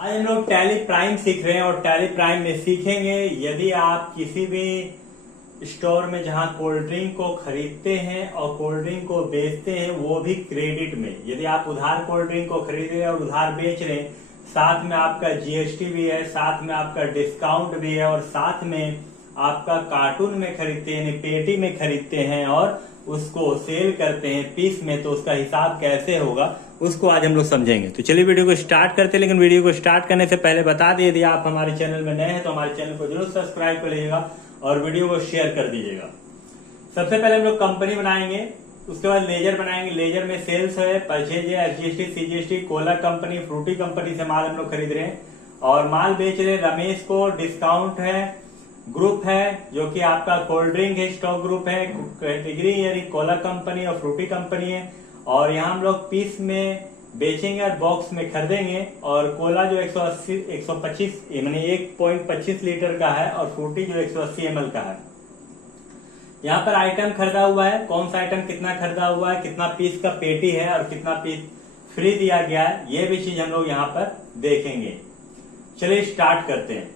आज हम लोग टैली प्राइम सीख रहे हैं और टैली प्राइम में सीखेंगे यदि आप किसी भी स्टोर में जहां कोल्ड ड्रिंक को खरीदते हैं और कोल्ड ड्रिंक को बेचते हैं वो भी क्रेडिट में, यदि आप उधार कोल्ड ड्रिंक को खरीद रहे हैं और उधार बेच रहे हैं, साथ में आपका जीएसटी भी है, साथ में आपका डिस्काउंट भी है और साथ में आपका कार्टून में खरीदते हैं, पेटी में खरीदते हैं और उसको सेल करते हैं पीस में, तो उसका हिसाब कैसे होगा उसको आज हम लोग समझेंगे। तो चलिए वीडियो को स्टार्ट करते हैं। लेकिन वीडियो को स्टार्ट करने से पहले बता दिए, यदि आप हमारे चैनल में नए हैं तो हमारे चैनल को जरूर सब्सक्राइब कर लीजिएगा और वीडियो को शेयर कर दीजिएगा। सबसे पहले हम लोग कंपनी बनाएंगे, उसके बाद लेजर बनाएंगे। लेजर में सेल्स है, परचेज है, SGST, CGST, cola company, Frooti company से माल हम लोग खरीद रहे हैं और माल बेच रहे हैं रमेश को। डिस्काउंट है, ग्रुप है जो कि आपका कोल्ड ड्रिंक है, स्टॉक ग्रुप है, कैटेगरी यानी कोला कंपनी और फ्रूटी कंपनी है और यहाँ हम लोग पीस में बेचेंगे और बॉक्स में खरीदेंगे। और कोला जो 125 यानी 1.25 लीटर का है और फ्रूटी जो 180 ml का है। यहाँ पर आइटम खरीदा हुआ है, कौन सा आइटम कितना खरीदा हुआ है, कितना पीस का पेटी है और कितना पीस फ्री दिया गया है, ये भी चीज हम लोग यहाँ पर देखेंगे। चलिए स्टार्ट करते हैं।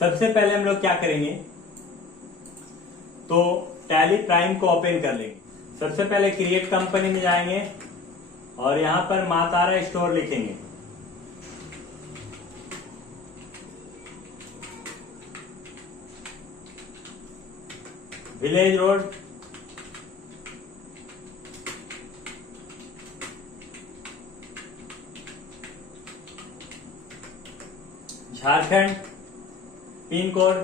सबसे पहले हम लोग क्या करेंगे तो टैली प्राइम को ओपन कर लेंगे। सबसे पहले क्रिएट कंपनी में जाएंगे और यहां पर मां तारा स्टोर लिखेंगे। Village road, Jharkhand, pin code,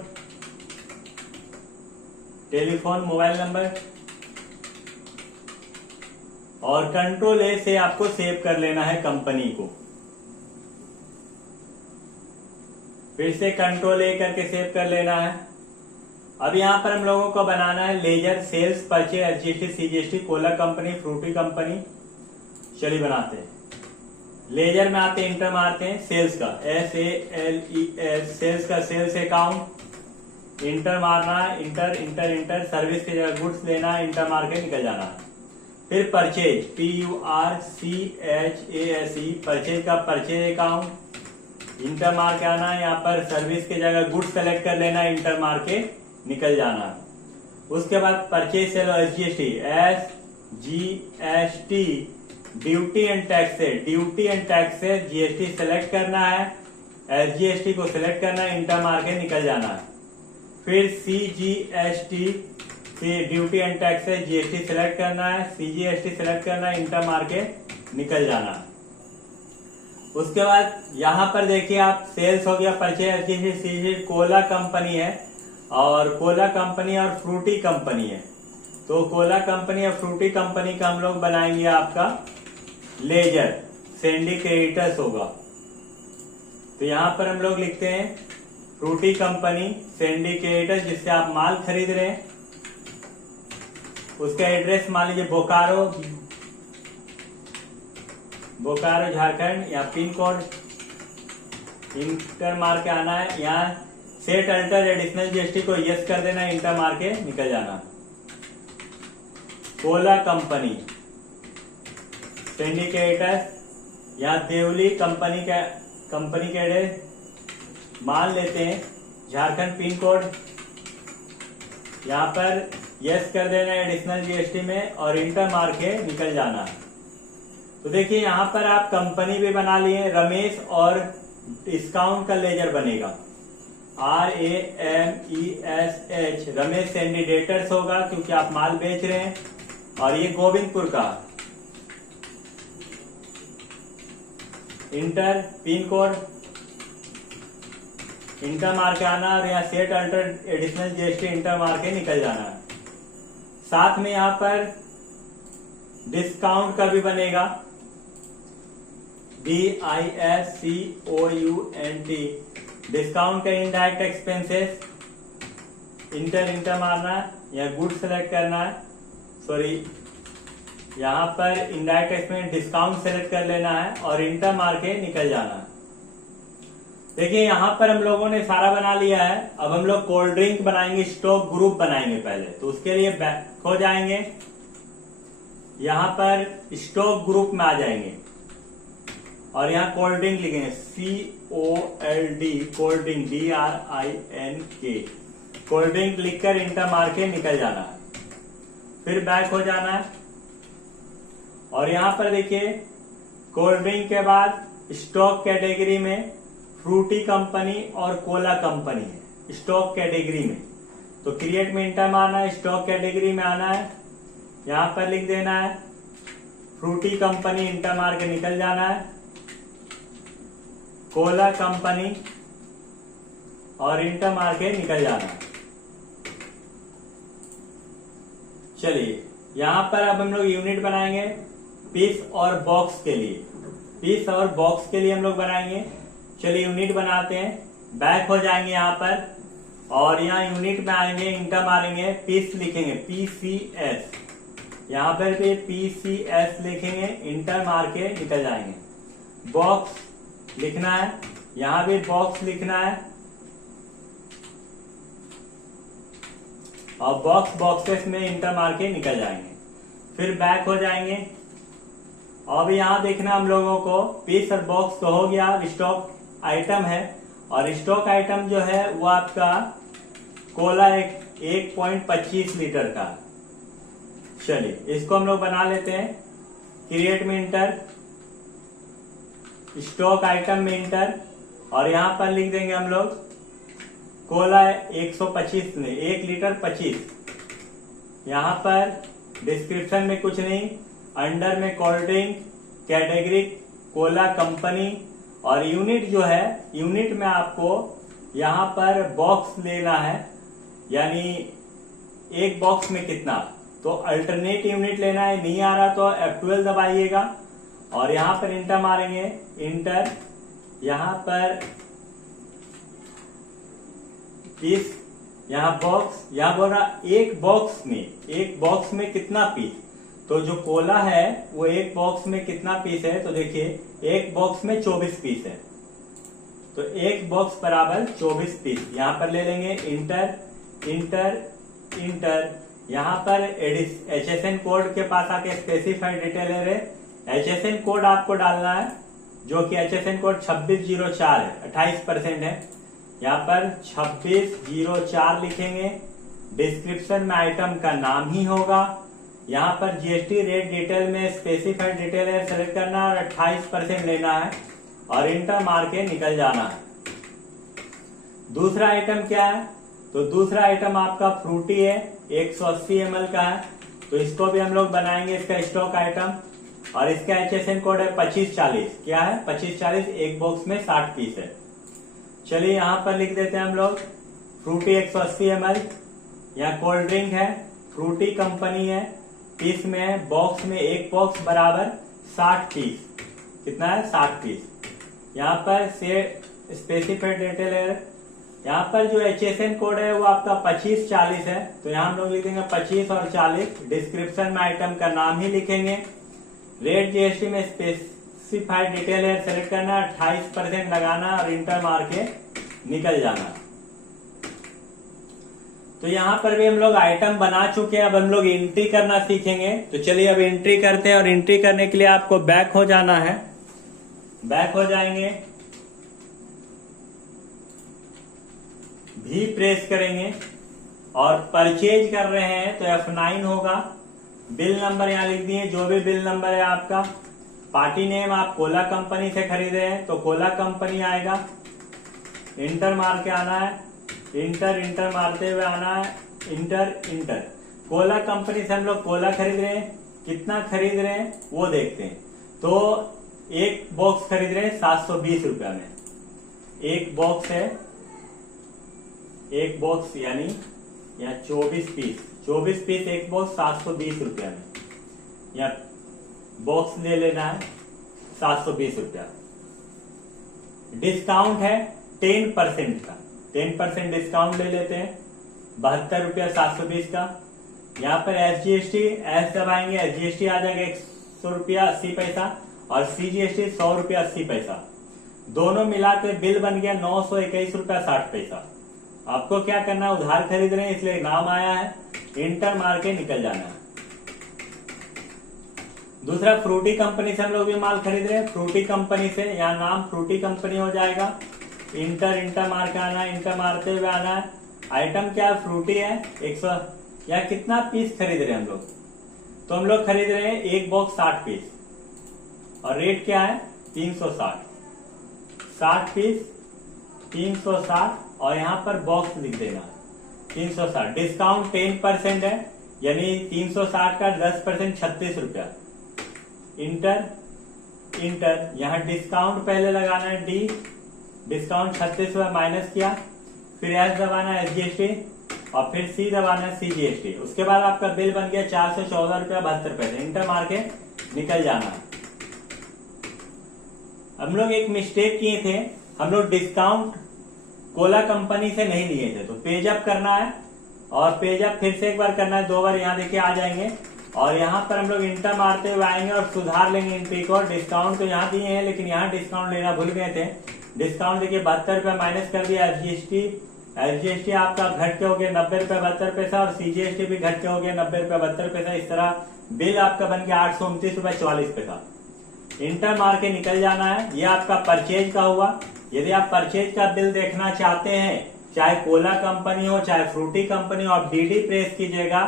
telephone mobile number और कंट्रोल ए से आपको सेव कर लेना है कंपनी को। फिर से कंट्रोल ए करके सेव कर लेना है। अब यहां पर हम लोगों को बनाना है ledger, sales, purchase, SGST, CGST, cola company, Frooti company. चलिए बनाते हैं। लेजर में आते इंटर मारते हैं सेल्स का, SALES, सेल्स का सेल्स अकाउंट, इंटर मारना, इंटर इंटर इंटर, सर्विस की जगह गुड्स लेना, इंटर मार के निकल जाना। फिर परचेज, PURCHASE, परचेज का परचेज अकाउंट, इंटर मार के आना। यहाँ पर सर्विस की जगह गुड्स सेलेक्ट कर लेना, इंटर मार के निकल जाना। उसके बाद purchase sale SGST, SGST, duty and tax है, ड्यूटी एंड टैक्स है, जीएसटी सेलेक्ट करना है, एसजीएसटी को सेलेक्ट करना है, इंटर मार के निकल जाना है। फिर सीजीएसटी से ड्यूटी एंड टैक्स है, जीएसटी सेलेक्ट करना है, सीजीएसटी सेलेक्ट करना है, इंटर मार के निकल जाना है। उसके बाद यहां पर देखिए आप सेल्स हो गया, purchase, SGST, CGST, cola company है और कोला कंपनी और फ्रूटी कंपनी है। तो कोला कंपनी और फ्रूटी कंपनी का हम लोग बनाएंगे आपका लेजर, सिंडिकेटर्स होगा। तो यहां पर हम लोग लिखते हैं फ्रूटी कंपनी सिंडिकेटर्स, जिससे आप माल खरीद रहे हैं। उसका एड्रेस मान लीजिए बोकारो झारखंड, या पिन कोड, इंटर मार के आना है। यहाँ सेट अल्टर एडिशनल जीएसटी को यस कर देना, इंटर मार के निकल जाना। कोला कंपनी सिंडिकेटर, यहाँ देवली कंपनी के एड्रेस मान लेते हैं, झारखंड, पिन कोड, यहाँ पर यस कर देना एडिशनल जीएसटी में और इंटर मार के निकल जाना। तो देखिए यहाँ पर आप कंपनी भी बना लिए, रमेश, और डिस्काउंट का लेजर बनेगा RAMESH, रमेश सिंडिकेटर्स होगा क्योंकि आप माल बेच रहे हैं। और ये गोविंदपुर का, इंटर, पिन कोड, इंटर मार के आना और यहाँ set alter additional GST, inter मार के निकल जाना। साथ में यहाँ पर डिस्काउंट का भी बनेगा, DISCOUNT, डिस्काउंट का इनडायरेक्ट एक्सपेंसेस, इंटर मारना, या गुड सेलेक्ट करना है, सॉरी यहाँ पर इनडायरेक्ट एक्सपेंस डिस्काउंट सेलेक्ट कर लेना है और इंटर मार के निकल जाना है। देखिए यहाँ पर हम लोगों ने सारा बना लिया है। अब हम लोग कोल्ड ड्रिंक बनाएंगे, स्टॉक ग्रुप बनाएंगे पहले। तो उसके लिए बैक हो जाएंगे, यहाँ पर स्टॉक ग्रुप में आ जाएंगे और यहाँ कोल्ड ड्रिंक लिखेंगे COLD, cold drink DRINK, cold drink लिखकर इंटर मार के निकल जाना है। फिर बैक हो जाना है और यहां पर देखिए कोल्ड ड्रिंक के बाद स्टॉक कैटेगरी में फ्रूटी कंपनी और कोला कंपनी है स्टॉक कैटेगरी में। तो क्रिएट में इंटर मारना है, स्टॉक कैटेगरी में आना है, यहां पर लिख देना है फ्रूटी कंपनी, इंटर मार के निकल जाना है, कोला कंपनी और इंटर मार के निकल जाना है। चलिए यहां पर अब हम लोग यूनिट बनाएंगे पीस और बॉक्स के लिए। पीस और बॉक्स के लिए हम लोग बनाएंगे। चलिए यूनिट बनाते हैं। बैक हो जाएंगे यहां पर और यहाँ यूनिट में आएंगे, इंटर मारेंगे, पीस लिखेंगे PCS, यहां पर भी PCS लिखेंगे, इंटर मार के निकल जाएंगे। बॉक्स लिखना है, यहां भी बॉक्स लिखना है और बॉक्सेस में इंटर मार के निकल जाएंगे। फिर बैक हो जाएंगे। अब यहाँ देखना हम लोगों को पीस और बॉक्स तो हो गया, स्टॉक आइटम है और स्टॉक आइटम जो है वो आपका कोला 1.25 लीटर का। चलिए इसको हम लोग बना लेते हैं। क्रिएट में इंटर, स्टॉक आइटम में इंटर और यहां पर लिख देंगे हम लोग कोला 125 में 1 लीटर 25। यहां पर डिस्क्रिप्शन में कुछ नहीं, अंडर में cold drink category Cola company और यूनिट जो है, यूनिट में आपको यहां पर बॉक्स लेना है, यानी एक बॉक्स में कितना, तो अल्टरनेट यूनिट लेना है। नहीं आ रहा तो F12 दबाइएगा और यहां पर इंटर मारेंगे, इंटर, यहां पर पीस, यहां बॉक्स, यहां बोल रहा एक बॉक्स में कितना पीस, तो जो कोला है वो एक बॉक्स में कितना पीस है, तो देखिए एक बॉक्स में 24 पीस है, तो एक बॉक्स बराबर 24 पीस। यहां पर ले लेंगे इंटर इंटर इंटर, यहां पर HSN कोड के पास आके स्पेसिफाइड डिटेलर है, HSN कोड आपको डालना है जो कि HSN कोड 2604 है, 28% है। यहाँ पर 2604 लिखेंगे, डिस्क्रिप्शन में आइटम का नाम ही होगा, यहाँ पर GST रेट डिटेल में स्पेसिफाइड डिटेल है सेलेक्ट करना और 28% लेना है और इंटर मार के निकल जाना है। दूसरा आइटम क्या है, तो दूसरा आइटम आपका फ्रूटी है, 180 ml का है, तो इसको भी हम लोग बनाएंगे, इसका स्टॉक आइटम और इसका HSN कोड है 2540। क्या है 2540, एक बॉक्स में 60 पीस है। चलिए यहाँ पर लिख देते हैं हम लोग फ्रूटी 180 ml, यहाँ कोल्ड ड्रिंक है, फ्रूटी कंपनी है, पीस में है, बॉक्स में एक बॉक्स बराबर 60 पीस, कितना है 60 पीस। यहाँ पर से स्पेसिफाइड डिटेल है, यहाँ पर जो HSN कोड है वो आपका 2540 है, तो यहाँ हम लोग लिखेंगे 25 और 40, डिस्क्रिप्शन में आइटम का नाम ही लिखेंगे, रेट GST में स्पेसिफाइड डिटेल है सेलेक्ट करना, 28% लगाना और इंटर मार के निकल जाना। तो यहाँ पर भी हम लोग आइटम बना चुके हैं, अब हम लोग एंट्री करना सीखेंगे। तो चलिए अब एंट्री करते हैं और एंट्री करने के लिए आपको बैक हो जाना है। बैक हो जाएंगे, भी प्रेस करेंगे और परचेज कर रहे हैं तो F9 होगा। बिल नंबर यहाँ लिख दिए, जो भी बिल नंबर है आपका। पार्टी नेम आप कोला कंपनी से खरीदे हैं तो कोला कंपनी आएगा, इंटर मार के आना है, इंटर मारते हुए आना है, इंटर। कोला कंपनी से हम लोग कोला खरीद रहे हैं, कितना खरीद रहे हैं वो देखते हैं। तो एक बॉक्स खरीद रहे हैं 720 रुपया में, एक बॉक्स है, एक बॉक्स यानी यहाँ 24 पीस एक बॉक्स 720 रुपया में, यहाँ बॉक्स ले लेना है 720 रुपया। डिस्काउंट है 10% का, 10% डिस्काउंट ले लेते हैं, 72 रुपया 720 का। यहाँ पर SGST एस दबाएंगे, SGST आ जाएगा 100 रुपया 80 पैसा और CGST 100 रुपया 80 पैसा, दोनों मिला के बिल बन गया 921 रुपया 60 पैसा। आपको क्या करना है, उधार खरीद रहे हैं इसलिए नाम आया है, इंटर मार के निकल जाना है। दूसरा फ्रूटी कंपनी से हम लोग भी माल खरीद रहे हैं, फ्रूटी कंपनी से, यहाँ नाम फ्रूटी कंपनी हो जाएगा। इंटर मार के आना है, इंटर मारते हुए आना है। आइटम क्या है, फ्रूटी है। 100 या कितना पीस खरीद रहे हैं हम लोग, तो हम लोग खरीद रहे हैं एक बॉक्स 60 पीस और रेट क्या है 360। 60 पीस 360 और यहाँ पर बॉक्स लिख देना 360। डिस्काउंट 10% है, यानी 360 का 10% 36 रुपया। इंटर यहाँ डिस्काउंट पहले लगाना है डी, डिस्काउंट 36 रुपया माइनस किया, फिर एस दबाना है SGST और फिर सी दबाना है CGST। उसके बाद आपका बिल बन गया 414 रुपया 72 पैसे। इंटर मार के निकल जाना है। हम लोग एक मिस्टेक किए थे, हम लोग डिस्काउंट कोला कंपनी से नहीं लिए थे, तो पेज अप करना है और पेज अप फिर से एक बार करना है, 2 बार यहाँ देखिए आ जाएंगे और यहाँ पर हम लोग इंटर मारते हुए आएंगे और सुधार लेंगे एंट्री को। डिस्काउंट तो यहाँ दिए हैं लेकिन यहाँ डिस्काउंट लेना भूल गए थे। डिस्काउंट देखिए 72 रुपया माइनस कर दिया। SGST आपका घट के हो गया 90 रुपया 72 पैसा और CGST भी घट के हो गया 90 रुपया 72 पैसा। इस तरह बिल आपका बन गया 829 रुपया 44 पैसा। इंटर मार के निकल जाना है। ये आपका परचेज का हुआ। यदि आप परचेज का बिल देखना चाहते हैं, चाहे कोला कंपनी हो चाहे फ्रूटी कंपनी हो, आप DD प्रेस कीजिएगा,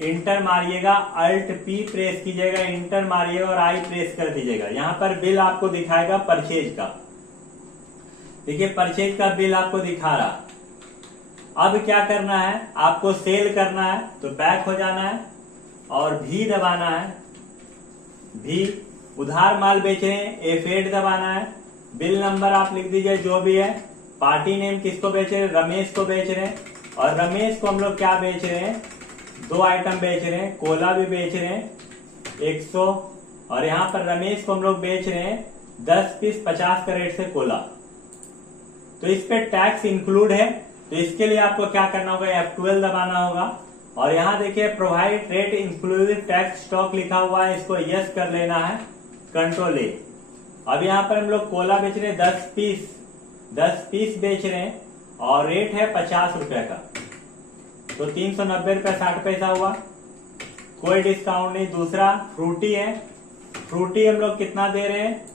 इंटर मारिएगा, अल्ट P प्रेस कीजिएगा, इंटर मारिएगा और I प्रेस कर दीजिएगा। यहाँ पर बिल आपको दिखाएगा परचेज का। देखिए परचेज का बिल आपको दिखा रहा। अब क्या करना है, आपको सेल करना है तो बैक हो जाना है और भी दबाना है। भी उधार माल बेच रहे हैं, F8 दबाना है। बिल नंबर आप लिख दीजिए जो भी है। पार्टी नेम किसको बेच रहे हैं, रमेश को बेच रहे हैं। और रमेश को हम लोग क्या बेच रहे हैं, 2 आइटम बेच रहे हैं, कोला भी बेच रहे हैं 100 और यहाँ पर रमेश को हम लोग बेच रहे हैं 10 पीस 50 का रेट से कोला। तो इस पे टैक्स इंक्लूड है, तो इसके लिए आपको क्या करना होगा, F12 दबाना होगा और यहाँ देखिए provide rate inclusive tax stock लिखा हुआ है, इसको यस कर लेना है, कंट्रोल A। अब यहाँ पर हम लोग कोला बेच रहे हैं 10 पीस बेच रहे हैं और रेट है 50 रुपया का, तो 390 रुपया 60 पैसा हुआ, कोई डिस्काउंट नहीं। दूसरा फ्रूटी है, फ्रूटी हम लोग कितना दे रहे हैं,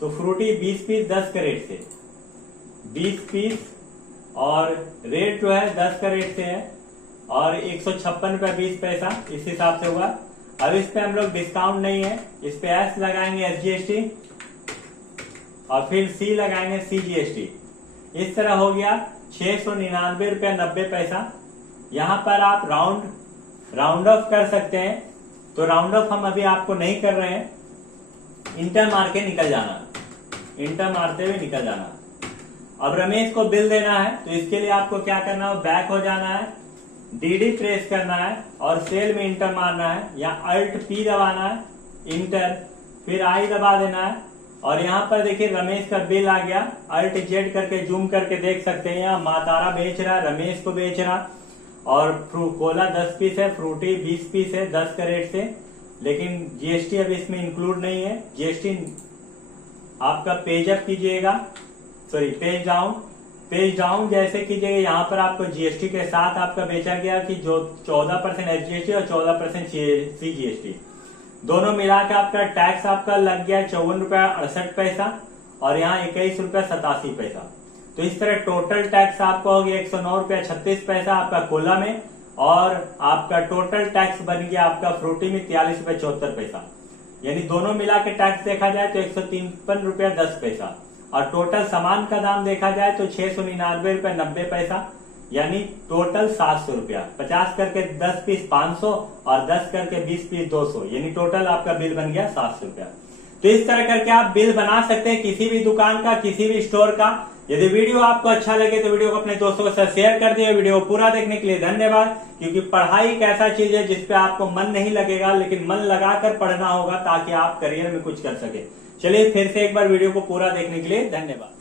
तो फ्रूटी 20 पीस 10 का रेट से 20 पीस और रेट जो है 10 का रेट से है और 156 रुपया 20 पैसा इस हिसाब से हुआ। अब इस पे हम लोग डिस्काउंट नहीं है, इस पे एस लगाएंगे SGST और फिर सी लगाएंगे CGST। इस तरह हो गया 699 रुपया 90 पैसा। यहाँ पर आप राउंड ऑफ कर सकते हैं, तो राउंड ऑफ हम अभी आपको नहीं कर रहे हैं। इंटर मार के निकल जाना, इंटर मारते हुए निकल जाना। अब रमेश को बिल देना है, तो इसके लिए आपको क्या करना है, बैक हो जाना है, DD प्रेस करना है और सेल में इंटर मारना है, या अल्ट P दबाना है, इंटर, फिर I दबा देना है और यहाँ पर देखिए रमेश का बिल आ गया। अल्ट Z करके जूम करके देख सकते हैं, यहाँ मातारा बेच रहा, रमेश को बेच रहा और कोला 10 पीस है, फ्रूटी 20 पीस है 10 का रेट से, लेकिन GST अभी इसमें इंक्लूड नहीं है। GST आपका पेज अप कीजिएगा, सॉरी पेज डाउन जैसे कीजिएगा, यहाँ पर आपको GST के साथ आपका बेचा गया कि जो 14% SGST और 14% CGST दोनों मिला के आपका टैक्स आपका लग गया 54 रुपया 68 पैसा और यहाँ 21 रुपया 87 पैसा। तो इस तरह टोटल टैक्स आपका हो गया 109 रुपया 36 पैसा आपका कोला में और आपका टोटल टैक्स बन गया आपका फ्रूटी में 43 रुपया 74 पैसा। यानी दोनों मिला के टैक्स देखा जाए तो 153 रुपया 10 पैसा और टोटल सामान का दाम देखा जाए तो 699 रुपया 90 पैसा, यानी टोटल 700 रुपया। 50 करके 10 पीस 500 और 10 करके 20 पीस 200, यानी टोटल आपका बिल बन गया 700 रुपया। तो इस तरह करके आप बिल बना सकते हैं किसी भी दुकान का, किसी भी स्टोर का। यदि वीडियो आपको अच्छा लगे तो वीडियो को अपने दोस्तों के साथ शेयर कर दिए। वीडियो को पूरा देखने के लिए धन्यवाद, क्योंकि पढ़ाई एक ऐसा चीज है जिसपे आपको मन नहीं लगेगा, लेकिन मन लगाकर पढ़ना होगा ताकि आप करियर में कुछ कर सके। चलिए फिर से एक बार वीडियो को पूरा देखने के लिए धन्यवाद।